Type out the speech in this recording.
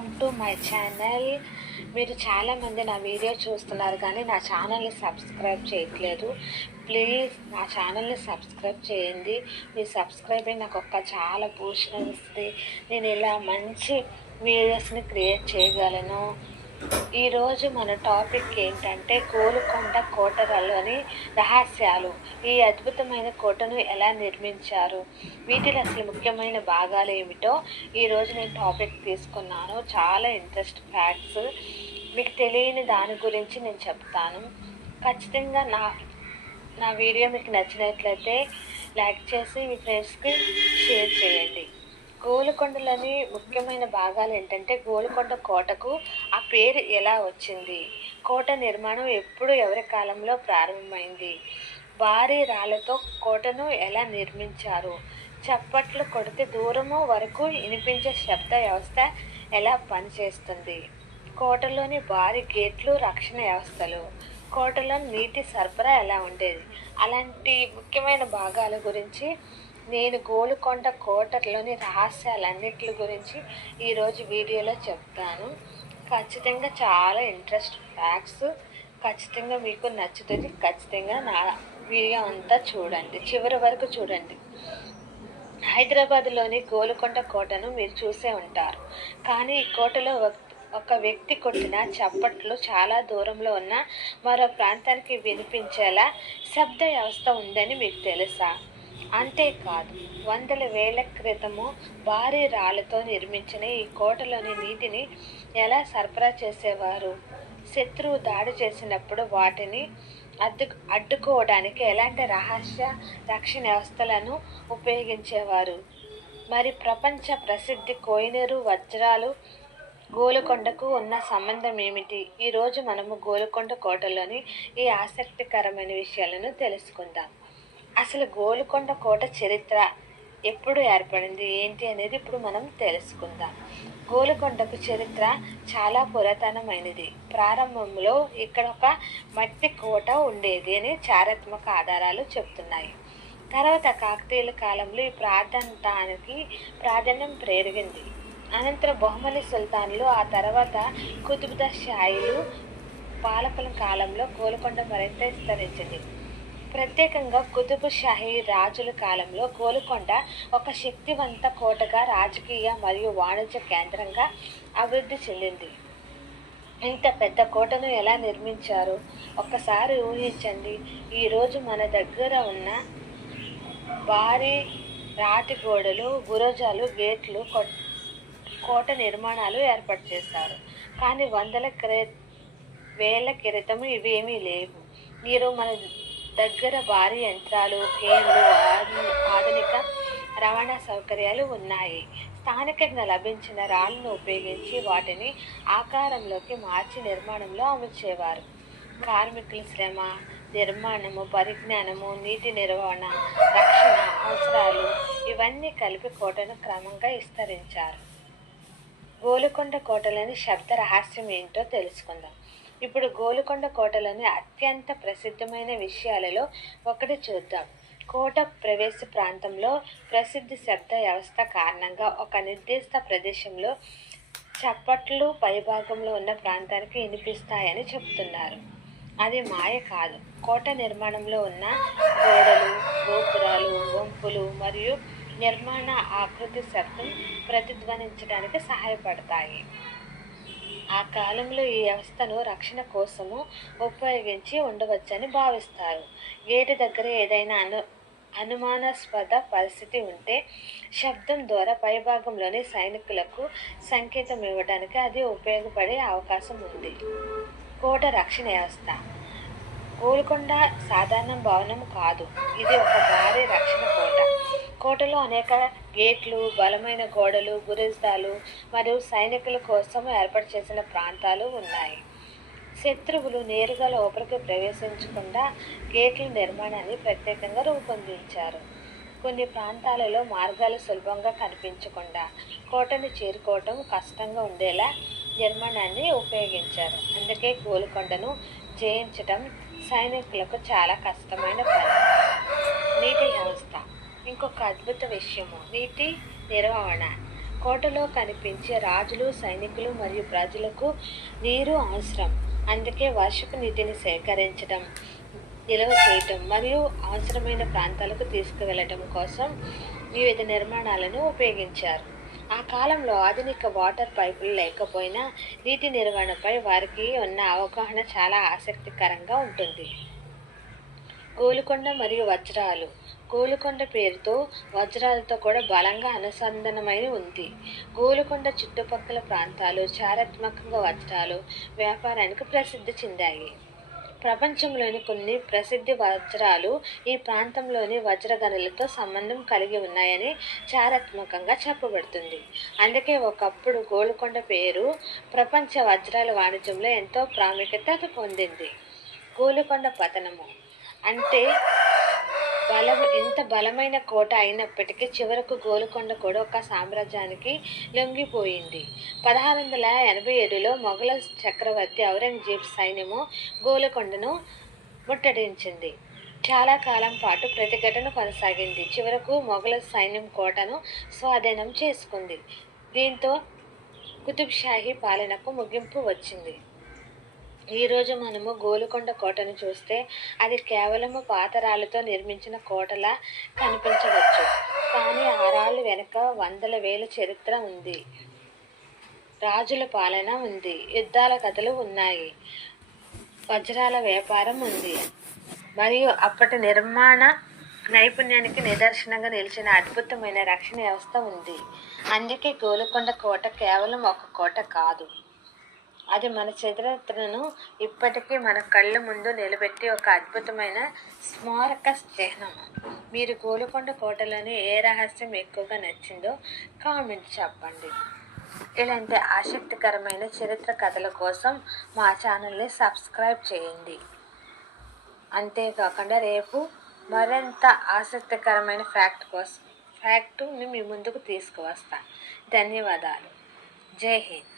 Welcome to my channel. మీరు చాలామంది నా వీడియో చూస్తున్నారు కానీ నా ఛానల్ని సబ్స్క్రైబ్ చేయట్లేదు. ప్లీజ్ నా ఛానల్ని సబ్స్క్రైబ్ చేయండి. మీ సబ్స్క్రైబింగ్ నాకు చాలా బూస్ట్ ఇస్తుంది. నేను ఇలా మంచి వీడియోస్ని క్రియేట్ చేయగలను. ఈరోజు మన టాపిక్ ఏంటంటే గోలుకొండ కోటలోని రహస్యాలు. ఈ అద్భుతమైన కోటను ఎలా నిర్మించారు, వీటిలో అసలు ముఖ్యమైన భాగాలు ఏమిటో ఈరోజు నేను టాపిక్ తీసుకున్నాను. చాలా ఇంట్రెస్ట్ ఫ్యాక్ట్స్ మీకు తెలియని దాని గురించి నేను చెప్తాను. ఖచ్చితంగా నా వీడియో మీకు నచ్చినట్లయితే లైక్ చేసి మీ ఫ్రెండ్స్కి షేర్ చేయండి. గోలుకొండలోని ముఖ్యమైన భాగాలు ఏంటంటే గోలుకొండ కోటకు ఆ పేరు ఎలా వచ్చింది, కోట నిర్మాణం ఎప్పుడు ఎవరి కాలంలో ప్రారంభమైంది, భారీ రాళ్లతో కోటను ఎలా నిర్మించారు, చప్పట్లు కొడితే దూరము వరకు వినిపించే శబ్ద వ్యవస్థ ఎలా పనిచేస్తుంది, కోటలోని భారీ గేట్లు రక్షణ వ్యవస్థలు, కోటలో నీటి సరఫరా ఎలా ఉండేది, అలాంటి ముఖ్యమైన భాగాల గురించి నేను గోలుకొండ కోటలోని రహస్యాలన్నిటి గురించి ఈరోజు వీడియోలో చెప్తాను. ఖచ్చితంగా చాలా ఇంట్రెస్ట్ ఫ్యాక్ట్స్, ఖచ్చితంగా మీకు నచ్చుతుంది. ఖచ్చితంగా నా వీడియో అంతా చూడండి, చివరి వరకు చూడండి. హైదరాబాద్లోని గోలుకొండ కోటను మీరు చూసే ఉంటారు, కానీ ఈ కోటలో ఒక వ్యక్తి కొట్టిన చప్పట్లు చాలా దూరంలో ఉన్న మరో ప్రాంతానికి వినిపించేలా శబ్ద వ్యవస్థ ఉందని మీకు తెలుసా? అంతేకాదు, వందల వేల క్రితము భారీ రాళ్లతో నిర్మించిన ఈ కోటలోని నీటిని ఎలా సరఫరా చేసేవారు, శత్రువు దాడి చేసినప్పుడు వాటిని అడ్డుకోవడానికి ఎలాంటి రహస్య రక్షణ వ్యవస్థలను ఉపయోగించేవారు, మరి ప్రపంచ ప్రసిద్ధి కోహినూరు వజ్రాలు గోలుకొండకు ఉన్న సంబంధం ఏమిటి? ఈరోజు మనము గోలుకొండ కోటలోని ఈ ఆసక్తికరమైన విషయాలను తెలుసుకుందాం. అసలు గోలుకొండ కోట చరిత్ర ఎప్పుడు ఏర్పడింది ఏంటి అనేది ఇప్పుడు మనం తెలుసుకుందాం. గోలుకొండకు చరిత్ర చాలా పురాతనమైనది. ప్రారంభంలో ఇక్కడ ఒక మట్టి కోట ఉండేది అని చారిత్రక ఆధారాలు చెప్తున్నాయి. తర్వాత కాకతీయుల కాలంలో ఈ ప్రాధాన్యం పెరిగింది. అనంతరం బహుమని సుల్తాన్లు, ఆ తర్వాత కుతుబ్ షాహీలు పాలకుల కాలంలో గోలుకొండ మరింత విస్తరించింది. ప్రత్యేకంగా కుతుబ్ షాహీ రాజుల కాలంలో గోలుకొండ ఒక శక్తివంత కోటగా, రాజకీయ మరియు వాణిజ్య కేంద్రంగా అభివృద్ధి చెందింది. ఇంత పెద్ద కోటను ఎలా నిర్మించారు ఒక్కసారి ఊహించండి. ఈరోజు మన దగ్గర ఉన్న భారీ రాతి గోడలు, బురుజాలు, గేట్లు, కోట నిర్మాణాలు ఏర్పాటు చేశారు. కానీ వేల క్రితం ఇవేమీ లేవు. మీరు మన దగ్గర భారీ యంత్రాలు, క్రేన్లు, ఆధునిక రవాణా సౌకర్యాలు ఉన్నాయి. స్థానికంగా లభించిన రాళ్లను ఉపయోగించి వాటిని ఆకారంలోకి మార్చి నిర్మాణంలో అమర్చేవారు. కార్మికుల శ్రమ, నిర్మాణము, పరిజ్ఞానము, నీటి నిర్వహణ, రక్షణ అవసరాలు ఇవన్నీ కలిపి కోటను క్రమంగా విస్తరించారు. గోలుకొండ కోటలోని శబ్ద రహస్యం ఏంటో తెలుసుకుందాం. ఇప్పుడు గోలుకొండ కోటలోని అత్యంత ప్రసిద్ధమైన విషయాలలో ఒకటి చూద్దాం. కోట ప్రవేశ ప్రాంతంలో ప్రసిద్ధ శబ్ద వ్యవస్థ కారణంగా ఒక నిర్దిష్ట ప్రదేశంలో చప్పట్లు పైభాగంలో ఉన్న ప్రాంతానికి వినిపిస్తాయని చెప్తున్నారు. అది మాయ కాదు. కోట నిర్మాణంలో ఉన్న గోడలు, గోపురాలు, వంపులు మరియు నిర్మాణ ఆకృతి శబ్దం ప్రతిధ్వనించడానికి సహాయపడతాయి. ఆ కాలంలో ఈ వ్యవస్థను రక్షణ కోసము ఉపయోగించి ఉండవచ్చని భావిస్తారు. గేటు దగ్గర ఏదైనా అనుమానాస్పద పరిస్థితి ఉంటే శబ్దం ద్వారా పైభాగంలోని సైనికులకు సంకేతం ఇవ్వడానికి అది ఉపయోగపడే అవకాశం ఉంది. కోట రక్షణ వ్యవస్థ. గోలుకొండ సాధారణ భవనం కాదు, ఇది ఒక భారీ రక్షణ కోట. కోటలో అనేక గేట్లు, బలమైన గోడలు, బురుజాలు మరియు సైనికుల కోసం ఏర్పాటు చేసిన ప్రాంతాలు ఉన్నాయి. శత్రువులు నేరుగా లోపలికి ప్రవేశించకుండా గేట్ల నిర్మాణాన్ని ప్రత్యేకంగా రూపొందించారు. కొన్ని ప్రాంతాలలో మార్గాలు సులభంగా కనిపించకుండా కోటను చేరుకోవటం కష్టంగా ఉండేలా నిర్మాణాన్ని ఉపయోగించారు. అందుకే గోలుకొండను జయించడం సైనికులకు చాలా కష్టమైన పని. నీటి వ్యవస్థ. ఇంకొక అద్భుత విషయము నీటి నిర్వహణ. కోటలో కనిపించే రాజులు, సైనికులు మరియు ప్రజలకు నీరు అవసరం. అందుకే వర్షపు నీటిని సేకరించడం, నిల్వ చేయటం మరియు అవసరమైన ప్రాంతాలకు తీసుకువెళ్ళటం కోసం వివిధ నిర్మాణాలను ఉపయోగించారు. ఆ కాలంలో ఆధునిక వాటర్ పైపులు లేకపోయినా నీటి నిర్వహణపై వారికి ఉన్న అవగాహన చాలా ఆసక్తికరంగా ఉంటుంది. గోలుకొండ మరియు వజ్రాలు. గోలుకొండ పేరుతో వజ్రాలతో కూడా బలంగా అనుసంధానమై ఉంది. గోలుకొండ చుట్టుపక్కల ప్రాంతాలు చారిత్రాత్మకంగా వజ్రాలు వ్యాపారానికి ప్రసిద్ధి చెందాయి. ప్రపంచంలోని కొన్ని ప్రసిద్ధ వజ్రాలు ఈ ప్రాంతంలోని వజ్రగనులతో సంబంధం కలిగి ఉన్నాయని చారిత్రాత్మకంగా చెప్పబడుతుంది. అందుకే ఒకప్పుడు గోల్కొండ పేరు ప్రపంచ వజ్రాల వాణిజ్యంలో ఎంతో ప్రాముఖ్యత పొందింది. గోల్కొండ పతనము అంటే ఎంత బలమైన కోట అయినప్పటికీ చివరకు గోల్కొండ కూడా ఒక సామ్రాజ్యానికి లొంగిపోయింది. 1687లో మొఘల చక్రవర్తి ఔరంగజేబ్ సైన్యము గోల్కొండను ముట్టడించింది. చాలా కాలం పాటు ప్రతిఘటన కొనసాగింది. చివరకు మొఘల సైన్యం కోటను స్వాధీనం చేసుకుంది. దీంతో కుతుబ్ షాహీ పాలనకు ముగింపు వచ్చింది. ఈరోజు మనము గోల్కొండ కోటను చూస్తే అది కేవలము పాతరాళ్ళతో నిర్మించిన కోటలా కనిపించవచ్చు. కానీ ఆ రాళ్ళు వెనుక వందల వేల చరిత్ర ఉంది. రాజుల పాలన ఉంది, యుద్ధాల కథలు ఉన్నాయి, వజ్రాల వ్యాపారం ఉంది మరియు అప్పటి నిర్మాణ నైపుణ్యానికి నిదర్శనంగా నిలిచిన అద్భుతమైన రక్షణ వ్యవస్థ ఉంది. అందుకే గోల్కొండ కోట కేవలం ఒక కోట కాదు, అది మన చరిత్రను ఇప్పటికీ మన కళ్ళ ముందు నిలబెట్టి ఒక అద్భుతమైన స్మారక చిహ్నం. మీరు గోల్కొండ కోటలోని ఏ రహస్యం ఎక్కువగా నచ్చిందో కామెంట్ చెప్పండి. ఇలాంటి ఆసక్తికరమైన చరిత్ర కథల కోసం మా ఛానల్ని సబ్స్క్రైబ్ చేయండి. అంతేకాకుండా రేపు మరింత ఆసక్తికరమైన ఫ్యాక్ట్ని మీ ముందుకు తీసుకువస్తా. ధన్యవాదాలు. జై హింద్.